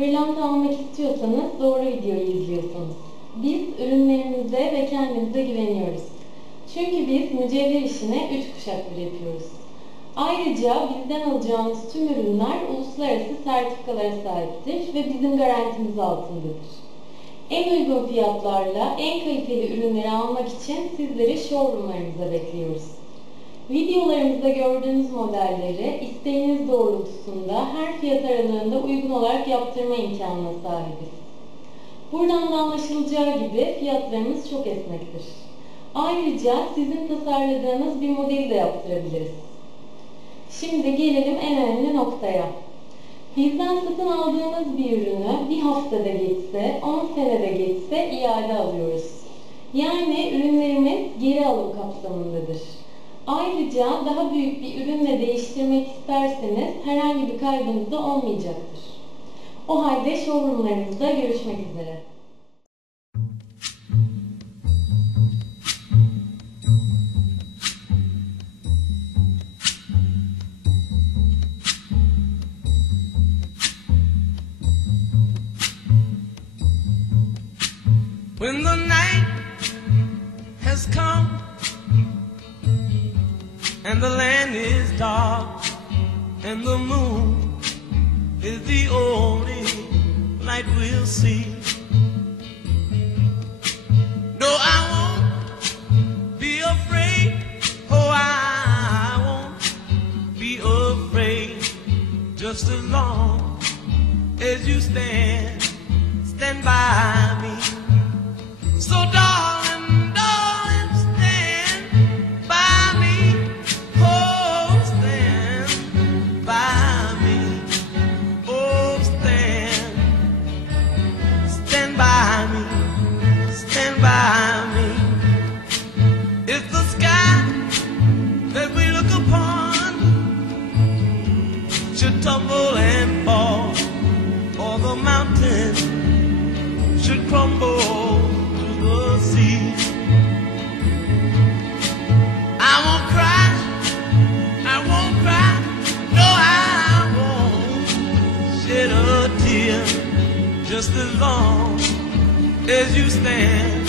Pırlanta almak istiyorsanız doğru videoyu izliyorsunuz. Biz ürünlerimize ve kendimize güveniyoruz. Çünkü biz mücevher işine üç kuşaktır yapıyoruz. Ayrıca bizden alacağınız tüm ürünler uluslararası sertifikalara sahiptir ve bizim garantimiz altındadır. En uygun fiyatlarla en kaliteli ürünleri almak için sizleri showroomlarımıza bekliyoruz. Videolarımızda gördüğünüz modelleri isteğiniz doğrultusunda her fiyat aralığında uygun olarak yaptırma imkanına sahibiz. Buradan da anlaşılacağı gibi fiyatlarımız çok esnektir. Ayrıca sizin tasarladığınız bir modeli de yaptırabiliriz. Şimdi gelelim en önemli noktaya. Bizden satın aldığınız bir ürünü bir haftada geçse, 10 senede geçse iade alıyoruz. Yani ürünlerimiz geri alım kapsamındadır. Ayrıca daha büyük bir ürünle değiştirmek isterseniz herhangi bir kaybınız da olmayacaktır. O halde showroomlarımızda görüşmek üzere. When the night has come and the land is dark and the moon is the only light we'll see. No, I won't be afraid. Oh, I won't be afraid. Just as long as you stand, stand by me. So tumble and fall, or the mountain should crumble to the sea. I won't cry, I won't cry, no, I won't shed a tear just as long as you stand,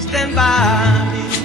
stand by me.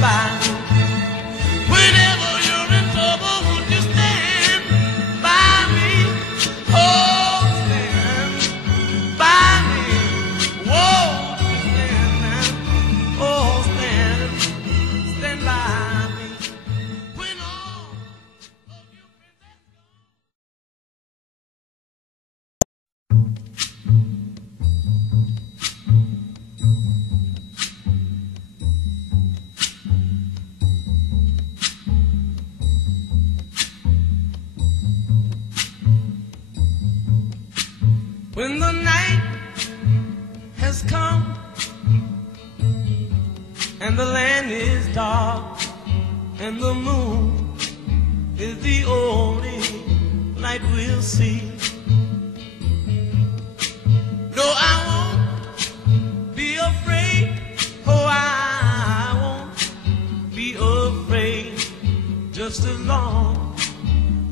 goodbye. And the land is dark and the moon is the only light we'll see. No, I won't be afraid. Oh, I won't be afraid. Just as long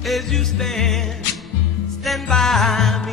as you stand, stand by me.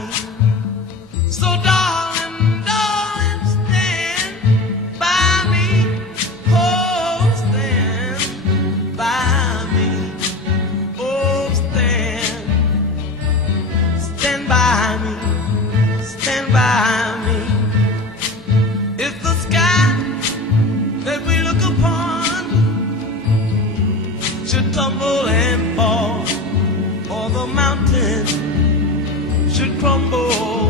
should crumble.